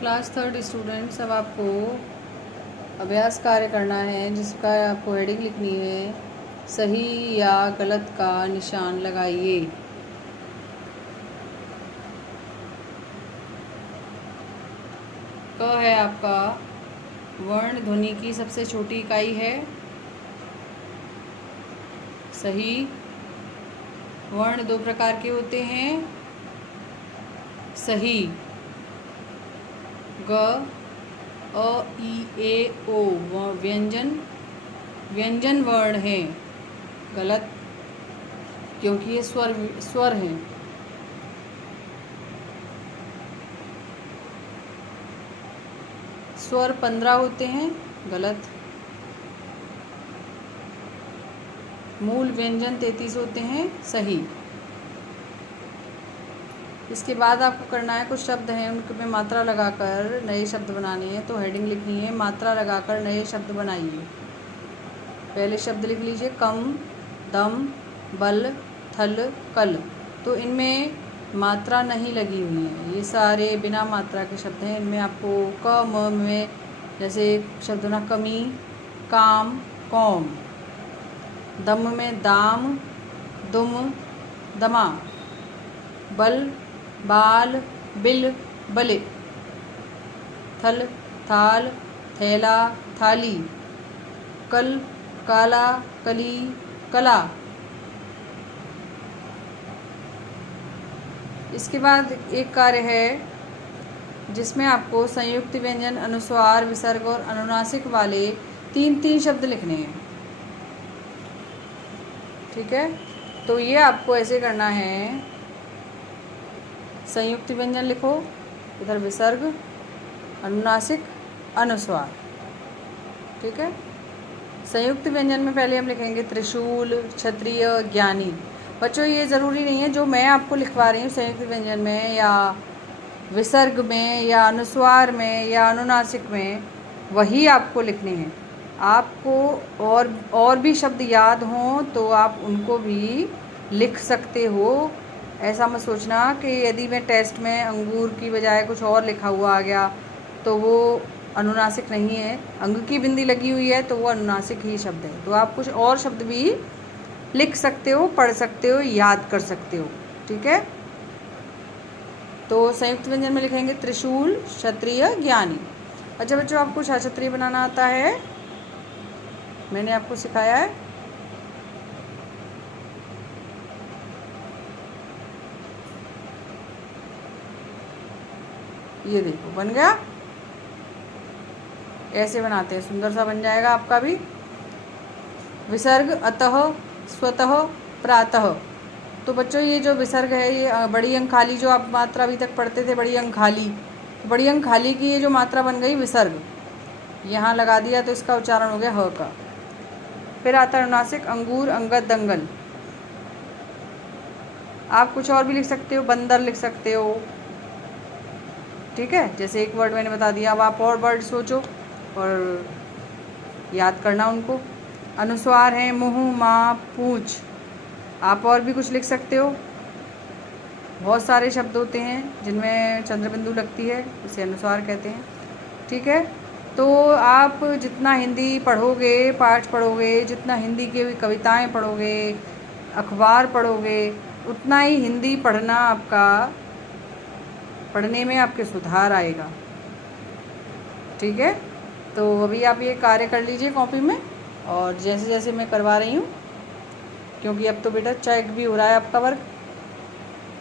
Class third students, अब आपको अभ्यास कार्य करना है जिसका आपको हेडिंग लिखनी है, सही या गलत का निशान लगाइए। क है आपका वर्ण ध्वनि की सबसे छोटी इकाई है। सही। वर्ण दो प्रकार के होते हैं। सही ग, अ, ई, ए, ओ व्यंजन वर्ण हैं। गलत, क्योंकि ये स्वर हैं। स्वर 15 होते हैं। गलत। मूल व्यंजन 33 होते हैं। सही। इसके बाद आपको करना है, कुछ शब्द हैं उनके में मात्रा लगाकर नए शब्द बनाने हैं। तो हेडिंग लिखनी है, मात्रा लगाकर नए शब्द बनाइए। पहले शब्द लिख लीजिए, कम, दम, बल, थल, कल। तो इनमें मात्रा नहीं लगी हुई है, ये सारे बिना मात्रा के शब्द हैं। इनमें आपको क म में जैसे शब्द ना कमी, काम, कौम। दम में दाम, दुम, दमा। बल, बाल, बिल, बले। थल, थाल, थैला, थाली। कल, काला, कली, कला। इसके बाद एक कार्य है जिसमें आपको संयुक्त व्यंजन, अनुस्वार, विसर्ग और अनुनासिक वाले तीन शब्द लिखने हैं। ठीक है, तो ये आपको ऐसे करना है, संयुक्त व्यंजन लिखो, इधर विसर्ग, अनुनासिक, अनुस्वार। ठीक है, संयुक्त व्यंजन में पहले हम लिखेंगे त्रिशूल, क्षत्रिय, ज्ञानी। बच्चों ये ज़रूरी नहीं है जो मैं आपको लिखवा रही हूँ संयुक्त व्यंजन में या विसर्ग में या अनुस्वार में या अनुनासिक में, वही आपको लिखने हैं। आपको और भी शब्द याद हों तो आप उनको भी लिख सकते हो। ऐसा मत सोचना कि यदि मैं टेस्ट में अंगूर की बजाय कुछ और लिखा हुआ आ गया तो वो अनुनासिक नहीं है। अंग की बिंदी लगी हुई है तो वो अनुनासिक ही शब्द है। तो आप कुछ और शब्द भी लिख सकते हो, पढ़ सकते हो, याद कर सकते हो। ठीक है, तो संयुक्त व्यंजन में लिखेंगे त्रिशूल, क्षत्रिय, ज्ञानी। अच्छा बच्चों, आपको क्षत्रिय बनाना आता है, मैंने आपको सिखाया है। ये देखो बन गया, ऐसे बनाते हैं, सुंदर सा बन जाएगा आपका भी। विसर्ग अतः, स्वतः, प्रातः। तो बच्चों ये जो विसर्ग है, ये बड़ी अंक खाली, जो आप मात्रा अभी तक पढ़ते थे बड़ी अंक खाली, तो बड़ी अंक खाली की ये जो मात्रा बन गई विसर्ग, यहाँ लगा दिया तो इसका उच्चारण हो गया ह का। फिर आता है अनुनासिक, अंगूर, अंगद, दंगल। आप कुछ और भी लिख सकते हो, बंदर लिख सकते हो। ठीक है, जैसे एक वर्ड मैंने बता दिया, अब आप और वर्ड सोचो और याद करना उनको। अनुस्वार हैं मुँह, माँ, पूँछ। आप और भी कुछ लिख सकते हो। बहुत सारे शब्द होते हैं जिनमें चंद्रबिंदु लगती है, उसे अनुस्वार कहते हैं। ठीक है, तो आप जितना हिंदी पढ़ोगे, पाठ पढ़ोगे, जितना हिंदी की कविताएं पढ़ोगे, अखबार पढ़ोगे, उतना ही हिंदी पढ़ना आपका, पढ़ने में आपके सुधार आएगा। ठीक है, तो अभी आप ये कार्य कर लीजिए कॉपी में, और जैसे जैसे मैं करवा रही हूँ, क्योंकि अब तो बेटा चेक भी हो रहा है आपका वर्क।